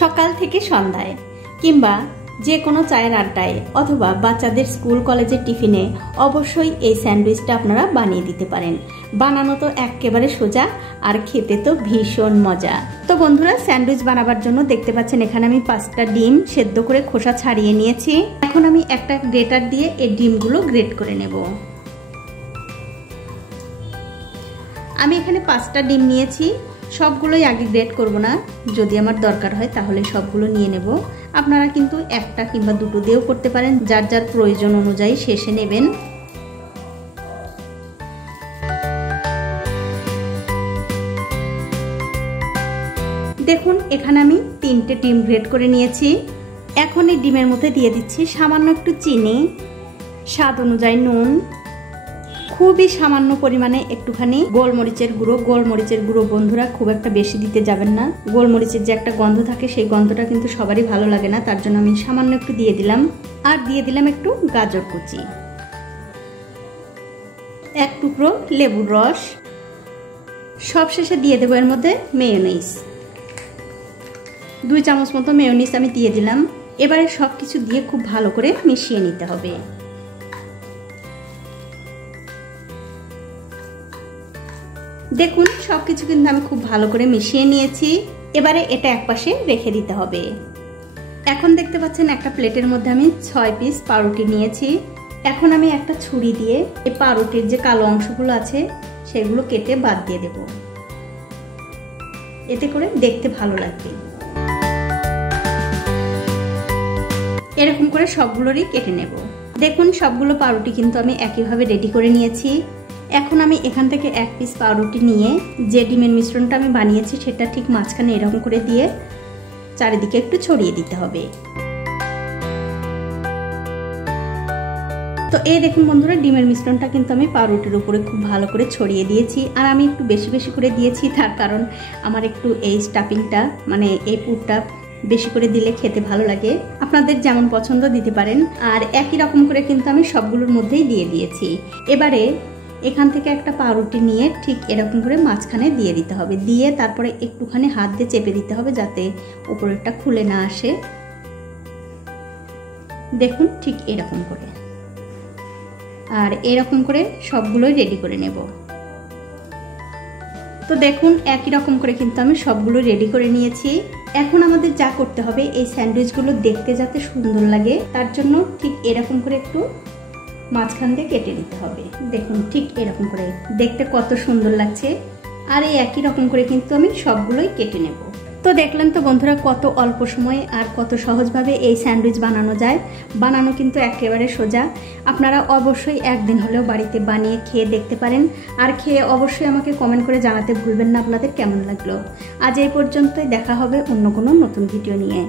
সকাল থেকে সন্ধ্যায় কিংবা যে কোনো চায়ের আড্ডায় অথবা বাচ্চাদের স্কুল কলেজের টিফিনে অবশ্যই এই স্যান্ডউইচটা আপনারা বানিয়ে দিতে পারেন। বানানো তো একেবারে সোজা আর খেতে তো ভীষণ মজা। তো বন্ধুরা, স্যান্ডউইচ বানাবার জন্য দেখতে পাচ্ছেন এখানে আমি 5টা ডিম সেদ্ধ করে খোসা ছাড়িয়ে নিয়েছি। এখন আমি একটা গ্রেটার দিয়ে এই ডিমগুলো গ্রেট করে নেব। আমি এখানে 5টা ডিম নিয়েছি, সবগুলোই আগে গ্রেট করব না, যদি আমার দরকার হয় তাহলে সবগুলো নিয়ে নেব। আপনারা কিন্তু একটা কিংবা দুটো দিয়েও করতে পারেন, যার যার প্রয়োজন অনুযায়ী শেষে নেবেন। দেখুন এখানে আমি 3টে ডিম গ্রেট করে নিয়েছি। এখন এই ডিমের মধ্যে দিয়ে দিচ্ছি সামান্য একটু চিনি, স্বাদ অনুযায়ী নুন, খুবই সামান্য পরিমাণে একটুখানি গোলমরিচের গুঁড়ো। গোলমরিচের গুঁড়ো বন্ধুরা খুব একটা বেশি দিতে যাবেন না, গোলমরিচের যে একটা গন্ধ থাকে সেই গন্ধটা কিন্তু সবারই ভালো লাগে না, তার জন্য আমি সামান্য একটু দিয়ে দিলাম। আর দিয়ে দিলাম একটু গাজর কুচি, 1 টুকরো লেবুর রস, সবশেষে দিয়ে দেবো এর মধ্যে মেয়োনিজ, 2 চামচ মতো মেয়োনিজ আমি দিয়ে দিলাম। এবারে সব কিছু দিয়ে খুব ভালো করে মিশিয়ে নিতে হবে। দেখুন সবকিছু কিন্তু আমি খুব ভালো করে মিশিয়ে নিয়েছি। এবারে এটা একপাশে রেখে দিতে হবে। এখন দেখতে পাচ্ছেন একটা প্লেটের মধ্যে আমি 6 পিস পাউরুটি নিয়েছি। এখন আমি একটা ছুরি দিয়ে এই পাউরুটির যে কালো অংশগুলো আছে সেগুলো কেটে বাদ দিয়ে দেব, এতে করে দেখতে ভালো লাগবে। এরকম করে সবগুলোরই কেটে নেব। দেখুন সবগুলো পাউরুটি কিন্তু আমি একইভাবে রেডি করে নিয়েছি। এখন আমি এখান থেকে 1 পিস পাউরুটি নিয়ে যে ডিমের মিশ্রণটা আমি বানিয়েছি সেটা ঠিক মাঝখানে এরকম করে দিয়ে চারিদিকে একটু ছড়িয়ে দিতে হবে। তো এই দেখুন বন্ধুরা, ডিমের মিশ্রণটা কিন্তু আমি পাউরুটির উপরে খুব ভালো করে ছড়িয়ে দিয়েছি। আর আমি একটু বেশি বেশি করে দিয়েছি, তার কারণ আমার একটু এই স্টাফিংটা মানে এই পুরটা বেশি করে দিলে খেতে ভালো লাগে। আপনাদের যেমন পছন্দ দিতে পারেন। আর একই রকম করে কিন্তু আমি সবগুলোর মধ্যেই দিয়ে দিয়েছি। এবারে এখান থেকে একটা পাউরুটি নিয়ে ঠিক এরকম করে মাঝখানে দিয়ে দিতে হবে, দিয়ে তারপরে একটুখানি হাত দিয়ে চেপে দিতে হবে যাতে উপরেরটা খুলে না আসে। দেখুন ঠিক এরকম করে, আর এরকম করে সবগুলোই রেডি করে নেব। তো দেখুন একই রকম করে কিন্তু আমি সবগুলো রেডি করে নিয়েছি। এখন আমাদের যা করতে হবে, এই স্যান্ডউইচগুলো দেখতে যাতে সুন্দর লাগে তার জন্য ঠিক এরকম করে একটু মাঝখান দিয়ে কেটে নিতে হবে। দেখুন ঠিক এরকম করে দেখতে কত সুন্দর লাগছে। আর এই একই রকম করে কিন্তু আমি সবগুলোই কেটে নেব। তো দেখলেন তো বন্ধুরা, কত অল্প সময়ে আর কত সহজভাবে এই স্যান্ডউইচ বানানো যায়। বানানো কিন্তু একেবারে সোজা। আপনারা অবশ্যই একদিন হলেও বাড়িতে বানিয়ে খেয়ে দেখতে পারেন। আর খেয়ে অবশ্যই আমাকে কমেন্ট করে জানাতে ভুলবেন না আপনাদের কেমন লাগলো। আজ এই পর্যন্তই, দেখা হবে অন্য কোনো নতুন ভিডিও নিয়ে।